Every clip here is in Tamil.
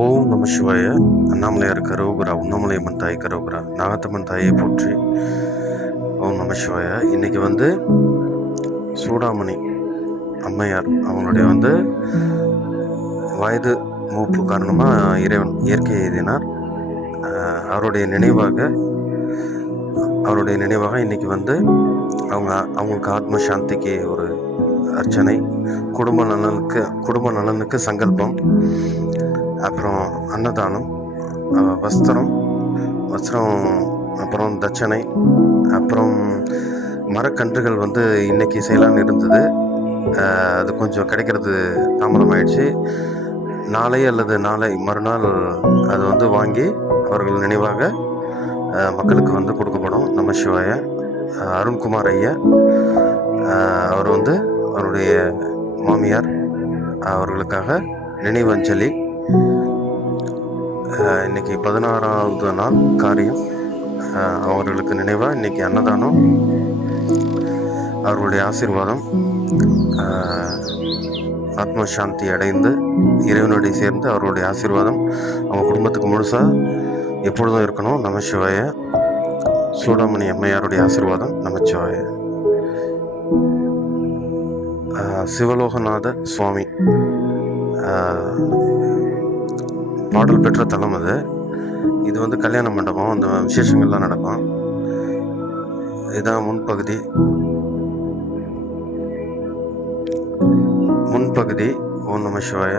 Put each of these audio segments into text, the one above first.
ஓம் நம சிவாய. அண்ணாமலையார் கரோபுரா, உண்ணாமலையம்மன் தாய் கரோபுரா, நாகத்தம்மன் தாயை போற்றி. ஓம் நம சிவாய. இன்னைக்கு சூடாமணி அம்மையார் அவங்களுடைய வயது மூப்பு காரணமாக இறைவன் இயற்கை எழுதினார். அவருடைய நினைவாக இன்னைக்கு அவங்களுக்கு ஆத்ம சாந்திக்கு ஒரு அர்ச்சனை, குடும்ப நலனுக்கு சங்கல்பம், அப்புறம் அன்னதானம், வஸ்திரம், அப்புறம் தட்சணை, அப்புறம் மரக்கன்றுகள் இன்னைக்கு செய்யலான்னு இருந்தது. அது கொஞ்சம் கிடைக்கிறது தாமதமாயிடுச்சு. நாளை அல்லது நாளை மறுநாள் அது வாங்கி அவர்கள் நினைவாக மக்களுக்கு கொடுக்கப்படும். நம சிவாய. அருண்குமார் ஐயா அவர் அவருடைய மாமியார் அவர்களுக்காக நினைவஞ்சலி. இன்னைக்கு 16வது நாள் காரியம். அவர்களுக்கு நினைவாக இன்னைக்கு அன்னதானம், அவர்களுடைய ஆசீர்வாதம், ஆத்ம சாந்தி அடைந்து இறைவனுடைய சேர்ந்து அவர்களுடைய ஆசீர்வாதம் அவங்க குடும்பத்துக்கு முழுசாக எப்பொழுதும் இருக்கணும். நமச்சிவாய. சூடாமணி அம்மையாருடைய ஆசீர்வாதம். நமச்சிவாய. சிவலோகநாத சுவாமி பாடல் பெற்ற தலம் அது. இது கல்யாண மண்டபம், அந்த விசேஷங்கள்லாம் நடக்கும். இதுதான் முன்பகுதி. ஓம் நம சிவாய.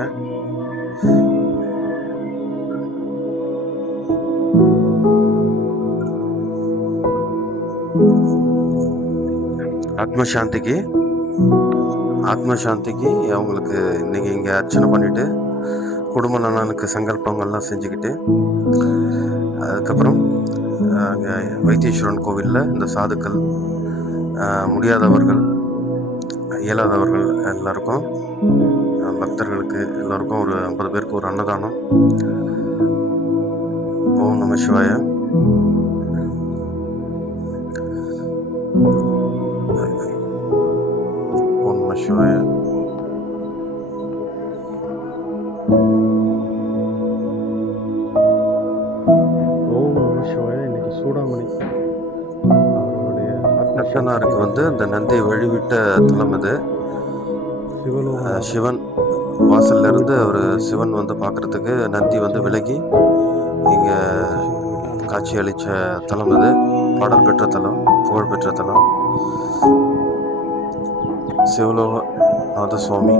ஆத்மசாந்திக்கு அவங்களுக்கு இன்னைக்கு இங்கே அர்ச்சனை பண்ணிட்டு குடும்ப நலனுக்கு சங்கல்பங்கள்லாம் செஞ்சுக்கிட்டு, அதுக்கப்புறம் அங்கே வைத்தீஸ்வரன் கோவிலில் இந்த சாதுக்கள், முடியாதவர்கள், இயலாதவர்கள் எல்லாருக்கும், பக்தர்களுக்கு எல்லாருக்கும் ஒரு 50 பேருக்கு ஒரு அன்னதானம். ஓம் நம சிவாய. ஓம் நம சிவாய. இன்னைக்கு சூடாமணி அவருடைய ஆத்மசனாருக்கு அந்த நந்தியை வழிவிட்ட தலம் இது. சிவன் வாசல்ல இருந்து சிவன் பார்க்கறதுக்கு நந்தி விலகி இங்கே காட்சி அளித்த தலம் இது. பாடல் பெற்ற தலம், புகழ்பெற்ற தலம். சிவலோகநாத சுவாமி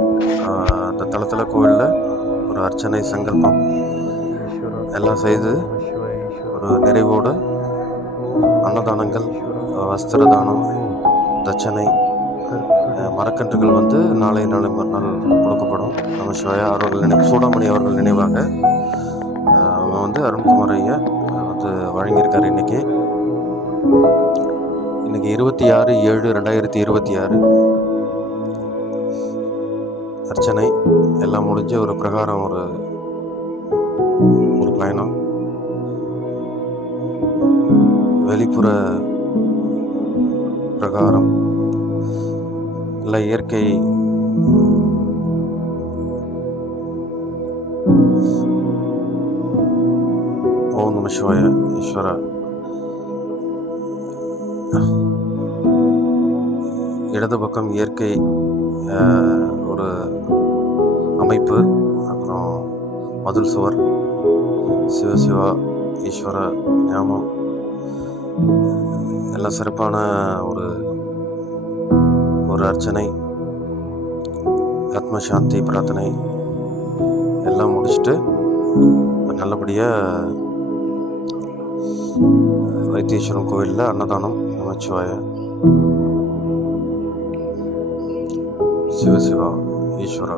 அந்த தலத்தில் கோவிலில் ஒரு அர்ச்சனை சங்கல்பம் எல்லாம் செய்து ஒரு நிறைவோடு அன்னதானங்கள், வஸ்திர தானம், தட்சணை, மரக்கன்றுகள் நாளை மறுநாள் கொடுக்கப்படும். நம சிவாயா. அவர்கள் சூடாமணி அவர்கள் நினைவாக அவங்க அருண்குமார் ஐயா வழங்கியிருக்காரு. இன்னைக்கு 26/7/2026 அர்ச்சனை எல்லாம் முடிஞ்சு ஒரு பிரகாரம் ஒரு பயணம், வெளிப்புற பிரகாரம் எல்லாம் இயற்கை ஓம் நம சிவாய. ஈஸ்வரா. இடது பக்கம் இயற்கை ஒரு அமைப்பு, அப்புறம் மதுள் சுவர், சிவசிவா ஈஸ்வர ஞாபகம், எல்லாம் சிறப்பான ஒரு அர்ச்சனை, ஆத்ம சாந்தி பிரார்த்தனை எல்லாம் முடிச்சுட்டு நல்லபடியாக வைத்தீஸ்வரன் கோவிலில் அன்னதானம். நமச்சிவாய. சிவசிவா ஈஸ்வரா.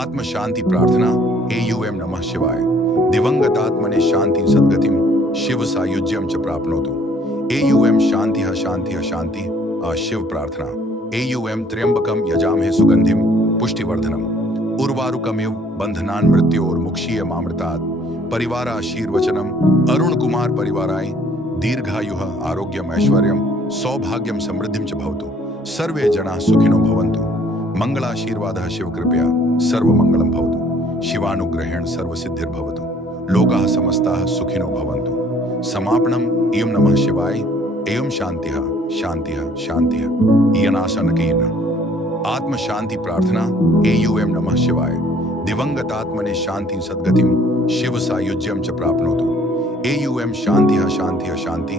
आत्म शांति प्रार्थना। AUM नमः शिवाय। दिवंगतात्मने शांति सद्गतिम शिव सायुज्यम च प्राप्नोतु। AUM शांति शांति शिव प्रार्थना। AUM त्र्यंबकम यजामहे सुगंधिम पुष्टिवर्धनम। उर्वारुकमेव बंधनान् मृत्योर्मुक्षीय मामृतात् परिवार आशीर्वचनम अरुण कुमार परिवाराय दीर्घायुः आरोग्यम ऐश्वर्यम सौभाग्यम समृद्धिं च भवतु सर्वे जनाः सुखिनो भवन्तु मंगलाशीर्वादः शिवकृपया सर्वमंगलं भवतु शिवानुग्रहेण सर्वसिद्धिर्भवतु लोकाः समस्ताः सुखिनो भवन्तु समापनम् इयं नमः शिवाय एवं शांतिः शांतिः शांतिः इयनाशनकेन आत्म शांति प्रार्थना एयूएम नमः शिवाय दिवंगत आत्मने शांति सद्गतिं शिव सायुज्यम च प्राप्नोतु एयूएम शांतिः शांतिः शांति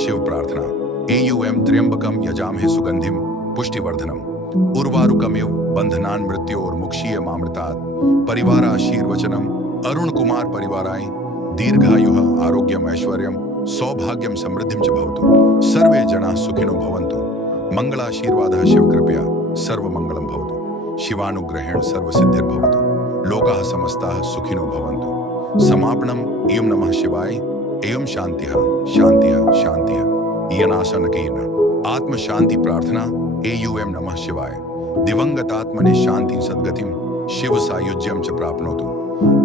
शिव प्रार्थना एयूएम त्र्यंबकम यजामहे सुगंधिम पुष्टिवर्धनम उर्वारुकमिव बंधनान् मृत्योर्मुक्षीयमामृतात् परिवार आशीर्वचनम अरुण कुमार परिवाराय दीर्घायुः आरोग्यम ऐश्वर्यम सौभाग्यम समृद्धिं च भवतु सर्वे जनाः सुखिनो भवन्तु मंगलाशीर्वादः शिवकृपया सर्वमंगलं भवतु शिवानुग्रहेण सर्वसिद्धिर्भवतु लोकाः समस्ताः सुखिनो भवन्तु समापनम् इयं नमः शिवाय एवं शांतिः शांतिः शांतिः इयनाशनकेन आत्म शांति प्रार्थना एयूएम नमः शिवाय दिवंगत आत्मने शांति सद्गतिं शिव सायुज्यम च प्राप्नोतु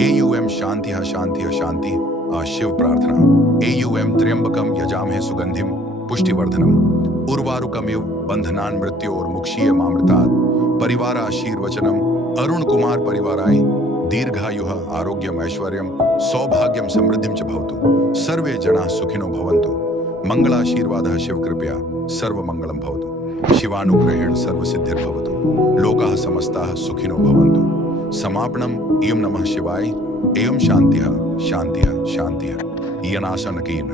एयूएम शांतिः शांतिः शांति शिव प्रार्थना एयूएम त्र्यंबकम यजामहे सुगंधिम पुष्टिवर्धनम उर्वारुकमिव बंधनान् मृत्योर्मुक्षीयमामृतात् परिवार आशीर्वचनम अरुण कुमार परिवाराय दीर्घायुः आरोग्यम ऐश्वर्यम सौभाग्यम समृद्धिं च भवतु सर्वे जनाः सुखिनो भवन्तु मंगलाशीर्वादः शिवकृपया सर्वमंगलं भवतु शिवानुग्रहेण सर्वसिद्धिर्भवतु लोकाः समस्ताः सुखिनो भवन्तु समापनम् इयं नमः शिवाय एवं शांतिः शांतिः शांतिः इयनाशनकेन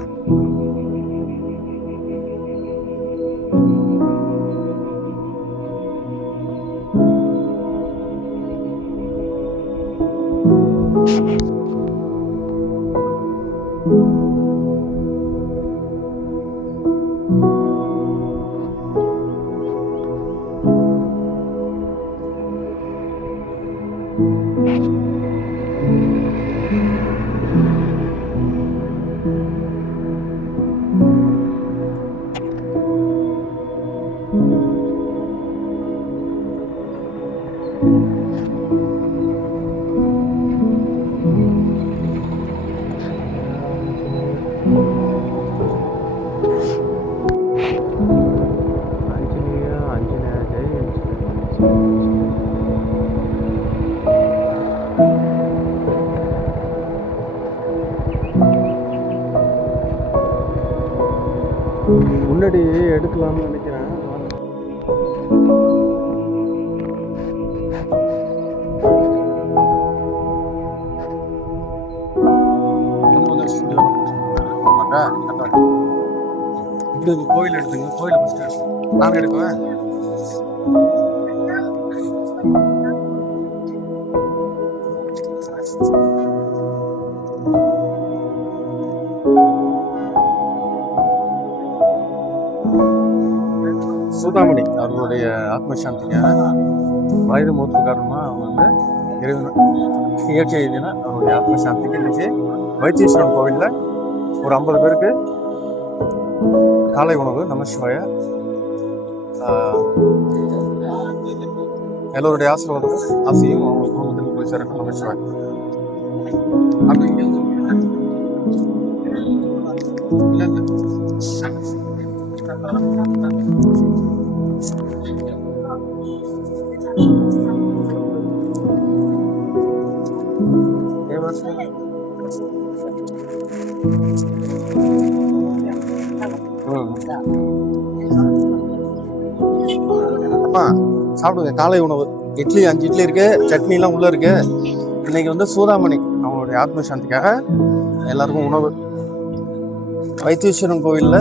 முன்னாடி எடுக்கலாம்னு நினைக்கிறேன். இப்படி கோவில் எடுத்துங்க, கோவில் ஃபஸ்ட்டு நான் எடுக்குவேன். சூதாமணி அவர்களுடைய ஆத்மசாந்திக்காக வயது மூத்து காரணமாக அவங்க வந்து இறைவன் இயற்கை எழுதினா அவருடைய ஆத்மசாந்திக்கு இன்றைக்கி வைத்தீஸ்வரன் கோவிலில் ஒரு 50 பேருக்கு காலை உணவு நமசிவாய எல்லோருடைய ஆசீர்வாதமும் ஆசையும் அவங்க குடும்பத்துக்கு போய் சேரணும். நமசிவாய அப்படி அம்மா சாப்பிடுங்க. காலை உணவு இட்லி 5 இட்லி இருக்கு, சட்னிலாம் உள்ள இருக்கு. இன்னைக்கு வந்து சூதாமணி அவங்களுடைய ஆத்மசாந்திக்காக எல்லாருக்கும் உணவு வைத்தீஸ்வரன் கோவிலில்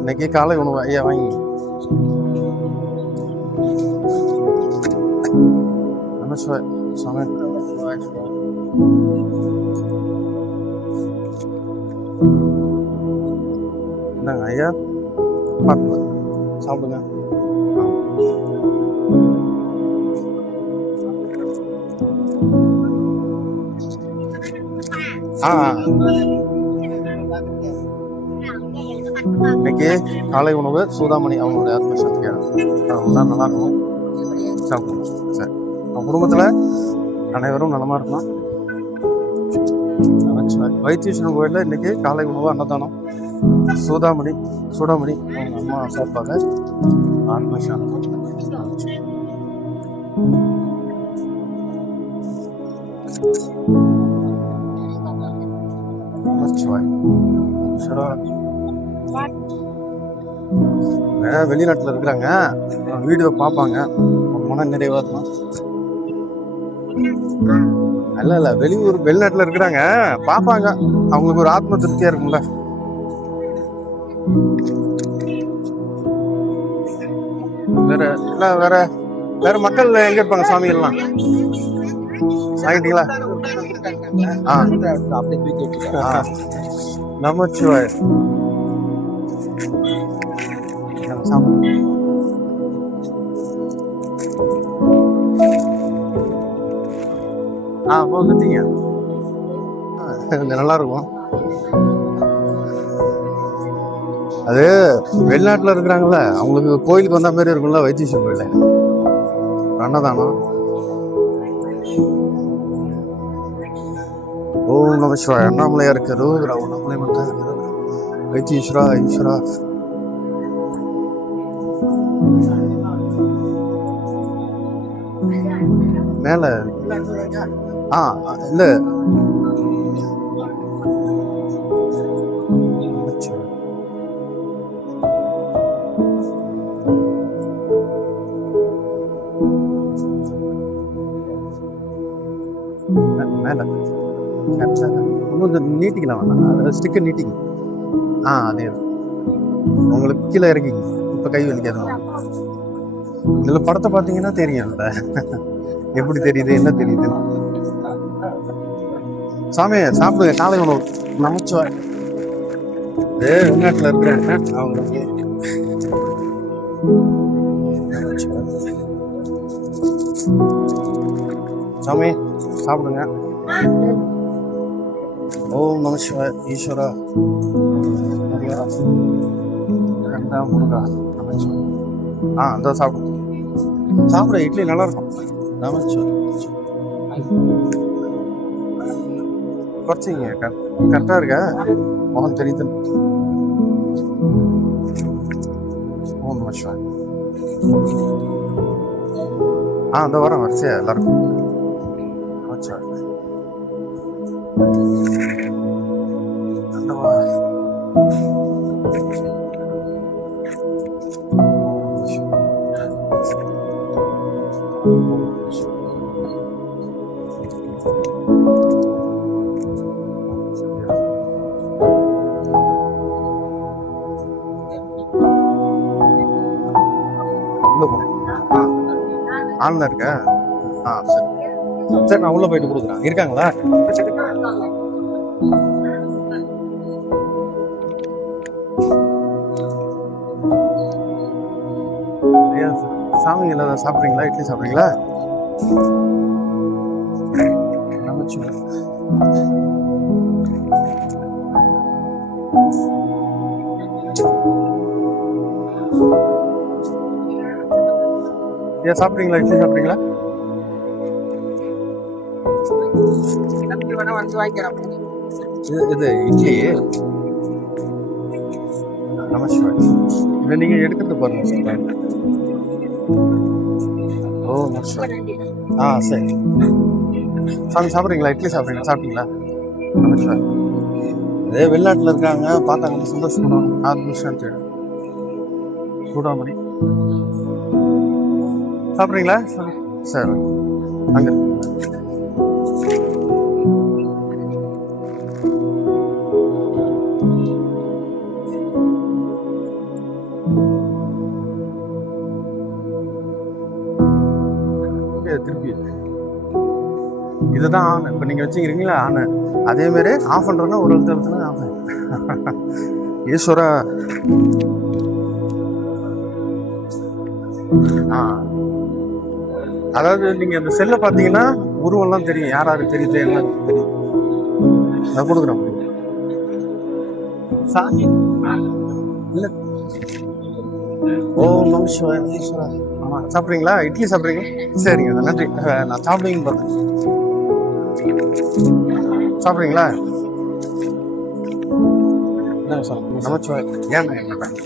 இன்னைக்கு காலை உணவு. ஐயா வாங்கி நமசிவாய் சுவாமி. இந்தாங்க ஐயா, பார்த்து சாப்பிடுங்க. இன்னைக்கு காலை உணவு சூதாமணி அவங்களுடைய ஆத்மசாந்திக்காக அவங்களாம் நல்லா இருக்கணும், சாப்பிடணும். சரி, நம்ம குடும்பத்தில் அனைவரும் நலமாக இருக்கணும். வைத்தீஸ்வரன் கோயிலில் இன்னைக்கு காலை உணவு அன்னதானம். சூடாமணி அவங்க அம்மா சார்பாக ஆத்மசாந்தி. வெளிநாட்டில் இருக்கிறாங்க, வீடியோ பார்ப்பாங்க, மன நிறைவா இருக்கும். இல்ல வெளிநாட்டுல இருக்கிறாங்க, பார்ப்பாங்க, அவங்களுக்கு ஒரு ஆத்ம திருப்தியா இருக்கும்ல. வேற மக்கள் எங்க இருப்பாங்க சாமி எல்லாம் சாகிட்டீங்களா? நமச்சிவாய. போட்டீங்க, நல்லா இருக்கும். அது வெளிநாட்டுல இருக்கிறாங்கல்ல, அவங்களுக்கு கோயிலுக்கு வந்த மாதிரி இருக்கும்ல வைத்தீஸ்வரன் கோயில அன்னதானம். ஓம் நம சிவாய. அண்ணாமலையா இருக்காரு, அண்ணாமலை மட்டும் இருக்காரு. வைத்தீஸ்வரா ஈஸ்வரா. மேல இல்ல மேல நீட்டிக்கலாம், வேணாம் ஸ்டிக்கர் நீட்டிக்கலாம். அதே உங்களுக்கு கீழே இறக்கிங்க, இப்ப கை வலிக்காது. இதுல படத்தை பார்த்தீங்கன்னா தெரியும்ல எப்படி தெரியுது, என்ன தெரியுது. சாமி சாப்பிடுங்க, காலை உணவு. நமச்சிவாய். வெளிநாட்டுல இருக்கிறாங்க அவங்க. சாமி சாப்பிடுங்க. ஓம் நம சிவாய். ஈஸ்வரா முருகா நமச்சிவாய். அந்த சாப்பிட இட்லி நல்லா இருக்கும். நமச்சிவாய். குறைச்சிங்க, கரெக்டா இருக்க முகம் தெரியுது. ஓம் நம சிவாய். அந்த வாரம் வரிசையா எல்லாருக்கும். ஆன்ல இருக்க. சரி நான் உள்ள போயிட்டு கொடுக்குறேன். இருக்காங்களா? சாமி எல்லாம் சாப்பிட்றீங்களா? இட்லி சாப்பிட்றீங்களா? சாப்பிட்றீங்களா? இட்லி சாப்பிட்றீங்களா? இது இட்லி. நமஸ்கார். இதை நீங்க எடுத்துட்டு பாருங்க. ஓ நமஸ்கார். சரி. சாமி சாப்பிட்றீங்களா? இட்லி சாப்பிட்றீங்களா? சாப்பிட்டீங்களா? நமஸ்கார். இதே வெளிநாட்டில் இருக்காங்க, பார்த்தாங்க, சந்தோஷப்படுவாங்க. ஆத்மசாந்தி. சூடாமணி சாப்பிட்றீங்களா? சரி. அங்கே திருப்பி இதுதான் ஆன். இப்போ நீங்கள் வச்சுக்கிறீங்களா ஆன், அதே மாதிரி ஆஃப் பண்ணுறோன்னா ஒரு இடத்துல ஆஃப். ஈஸ்வரா. அதாவது நீங்க அந்த செல்ல பார்த்தீங்கன்னா உருவெல்லாம் தெரியும், யார் யாரு தெரியுது என்ன தெரியும். நான் கொடுக்குறேன். இல்ல. ஓம் நம சிவாய. ஈஸ்வரா. சாப்பிட்றீங்களா? இட்லி சாப்பிட்றீங்களா? சரிங்க, நன்றி. நான் சாப்பிடுவீங்கன்னு பார்த்தேன். சாப்பிட்றீங்களா? என்ன சார் நமச்சிவாய் ஏன் கேட்டேன்.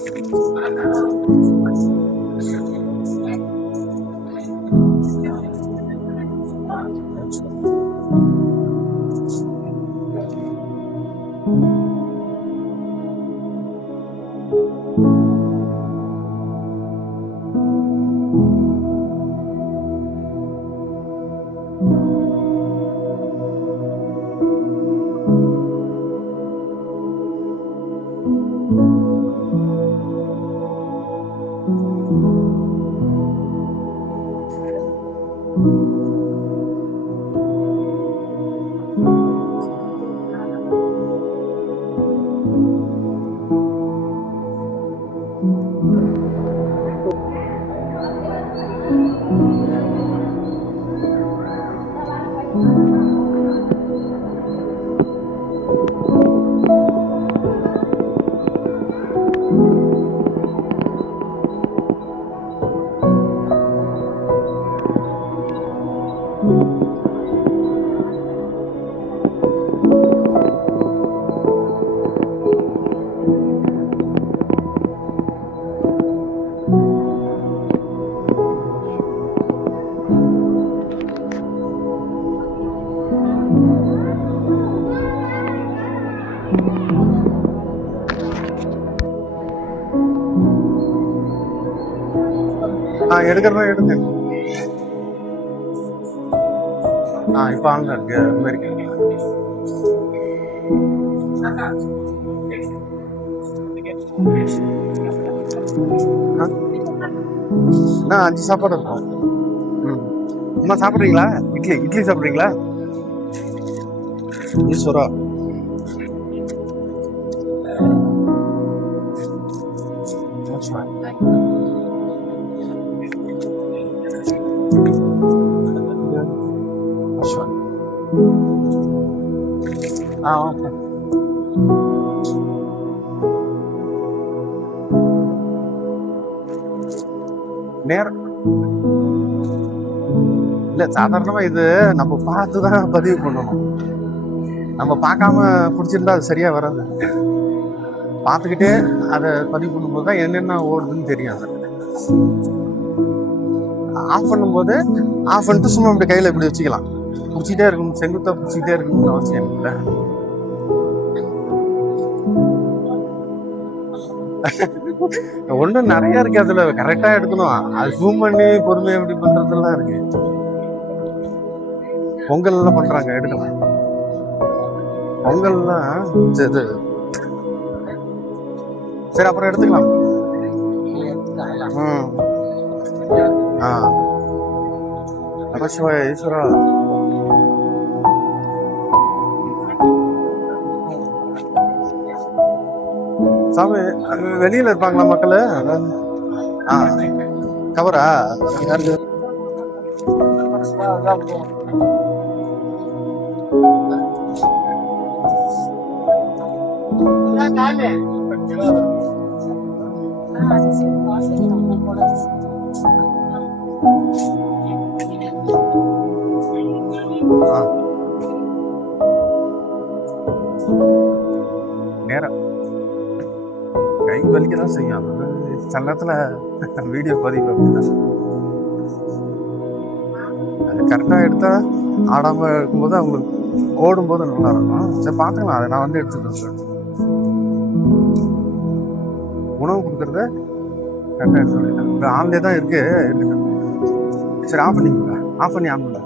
எடுக்கிறதா எடுங்க. இப்போ ஆன்ல இருக்கு அது மாதிரி அண்ணா 5 சாப்பாடு இருக்கும். அம்மா சாப்பிட்றீங்களா? இட்லி சாப்பிட்றீங்களா? ஈஸ்வரா ஓகே. நேரம் இல்ல, சாதாரணமா இது நம்ம பார்த்துதான் பதிவு பண்ணணும். நம்ம பார்க்காம பிடிச்சிருந்தா அது சரியா வராது. பார்த்துக்கிட்டே அதை பதிவு பண்ணும்போது தான் என்னென்ன ஓடுதுன்னு தெரியும். அது ஆஃப் பண்ணும்போது ஆஃப் பண்ணிட்டு சும்மா இப்படி கையில இப்படி வச்சுக்கலாம். பிடிச்சிட்டே இருக்கணும், செங்குத்தா பிடிச்சிட்டே இருக்கணும்னு அவசியம் இல்லை. ஒன்றும் நிறைய இருக்கு, அதுல கரெக்டா எடுக்கணும். அது ஜூம் பண்ணி பொறுமையா இப்படி பண்றதெல்லாம் இருக்கு. பொங்கல் எல்லாம் பண்றாங்க, எடுக்கலாம். பொங்கல்லாம் சரி அப்புறம் எடுத்துக்கலாம். நமச்சிவாய ஈஸ்வரா. சாமி வெளியில இருப்பாங்களா மக்கள்? கவரா யாருக்கு? நேரம் கை வலிக்கதான் செய்யும். சில நேரத்துல வீடியோ பதிவு அப்படிதான். அது கரெக்டா எடுத்தா ஆடாம இருக்கும்போது அவங்களுக்கு ஓடும்போது நல்லா இருக்கும். சரி பார்த்துக்கலாம், அதை நான் வந்து எடுத்துக்கிறேன் சார். உணவு கொடுக்கறத கரெக்டாக எடுத்து இப்போ ஆன்லேயே தான் இருக்கு. சரி ஆஃப் பண்ணிங்களா? ஆஃப் பண்ணி ஆன் பண்ண.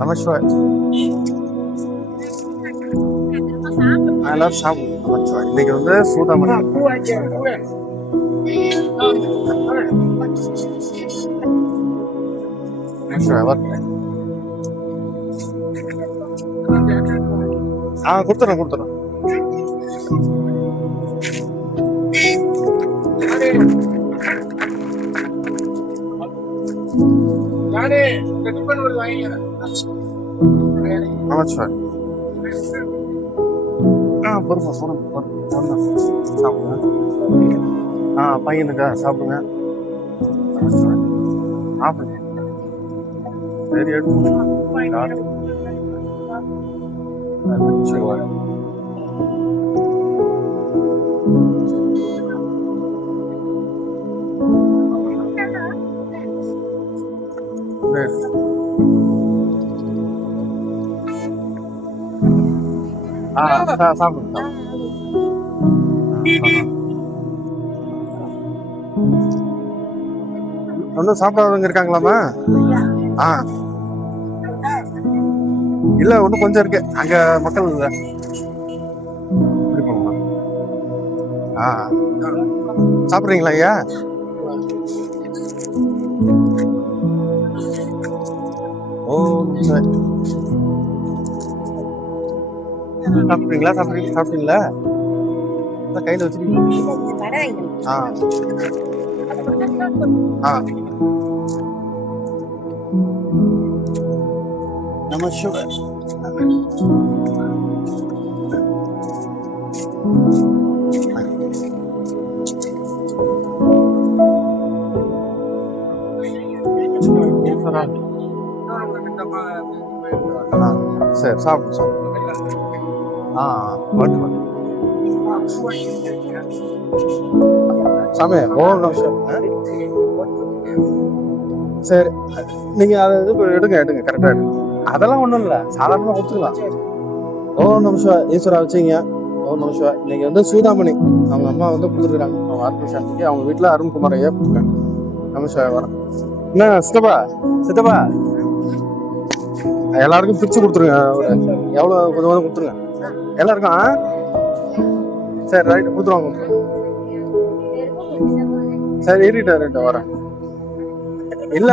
நமச்சிவாய். எல்லாரும் சாப்பிடுங்க. நமச்சிவாய். இன்னைக்கு வந்து சூதாமணி கொடுத்துறேன். நமச்சிவாய். பொறுமை சாப்பிடுங்க. பையனுக்கா சாப்பிடுங்க. சாப்பிடுங்க. சரி எடுத்து நமச்சிவாய. சாப்பிடுங்க. ஒன்றும் சாப்பிடாதவங்க இருக்காங்களாமா? ஆ இல்ல ஒன்றும் கொஞ்சம் இருக்கு, அங்க மக்கள் இல்லை. இப்படி போகணுமா? ஆ சாப்பிட்றீங்களா ஐயா? ஓ சரி. சாப்பிட்டீங்களா? கையில வச்சிருக்கீங்க. ஆ ஆ நம்ம சுகர். சரி சாப்பிடு ஆ பாட்டு பாட்டு சாமி ஓம் நம சிவாய. சரி நீங்க அதை எடுங்க கரெக்டா எடுங்க. அதெல்லாம் ஒண்ணும் இல்ல, சாதாரணமா கொடுத்துக்கலாம். ஓம் நம சிவாய. ஈஸ்வரா வச்சுங்க. ஓம் நம சிவாய. இன்னைக்கு வந்து சூதாமணி அவங்க அம்மா வந்து கொடுத்துருக்காங்க அவங்க ஆத்ம சாந்திக்கு. அவங்க வீட்டுல அருண்குமார் ஐயா கொடுத்துருக்காங்க. நம சிவாய வரோம். என்ன சித்தப்பா எல்லாருக்கும் பிரிச்சு கொடுத்துருங்க. எவ்வளவு கொஞ்சம் கொடுத்துருங்க எல்லாருக்கும். சரி ரைட் கொடுத்துருவாங்க. சரி ஏறிட்டா வரேன். இல்ல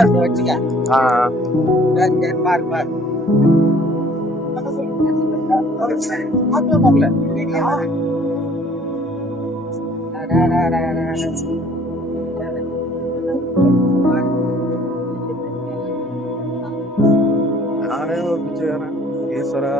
நானே ஒரு பிச்சைக்காரன். ஈஸ்வரா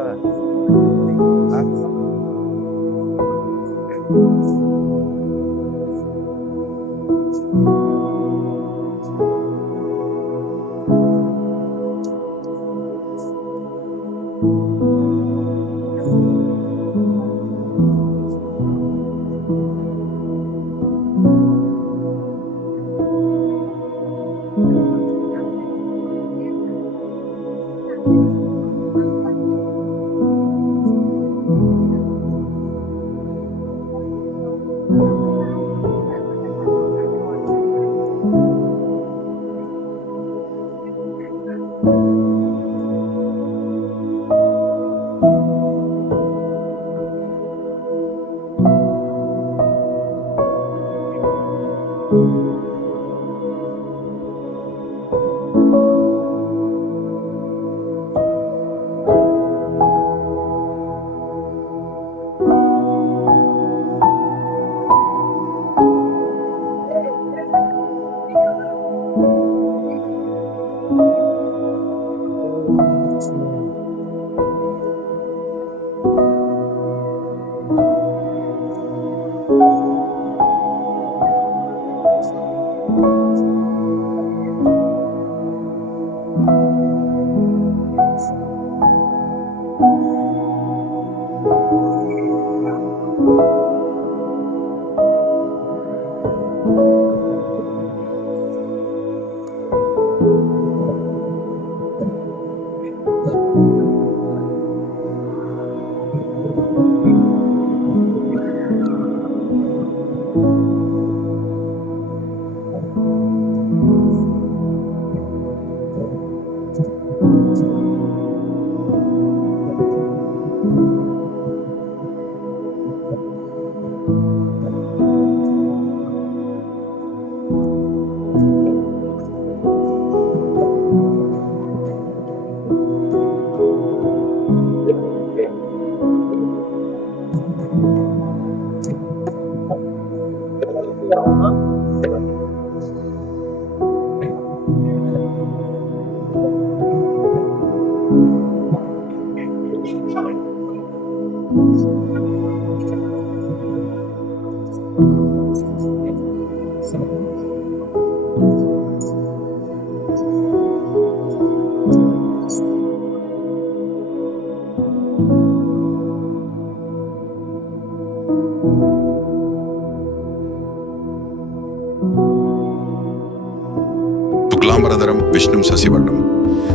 शुक्लांबरधरं विष्णुं शशिवर्णं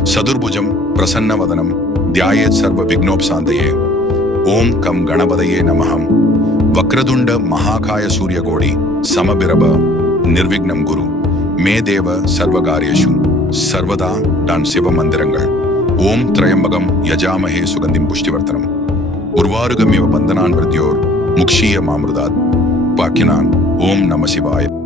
सदुर्भुजं प्रसन्नवदनं ध्यायेत् सर्वविघ्नोपशान्तये। ओम कं गणपतये नमः। वक्रतुंड महाकाय सूर्यकोटि समबिरभ निर्विघ्नं गुरु मे देव सर्वकार्येषु सर्वदा நான் சிவமந்திரங்கள். ஓம் திரையம்பகம் யஜாமஹே சுகந்திம் புஷ்டிவர்த்தனம் உர்வாருகமிவ பந்தனான் விருத்தியோர் முக்ஷீய மாமிருதாத் வாக்கினான். ஓம் நம சிவாய.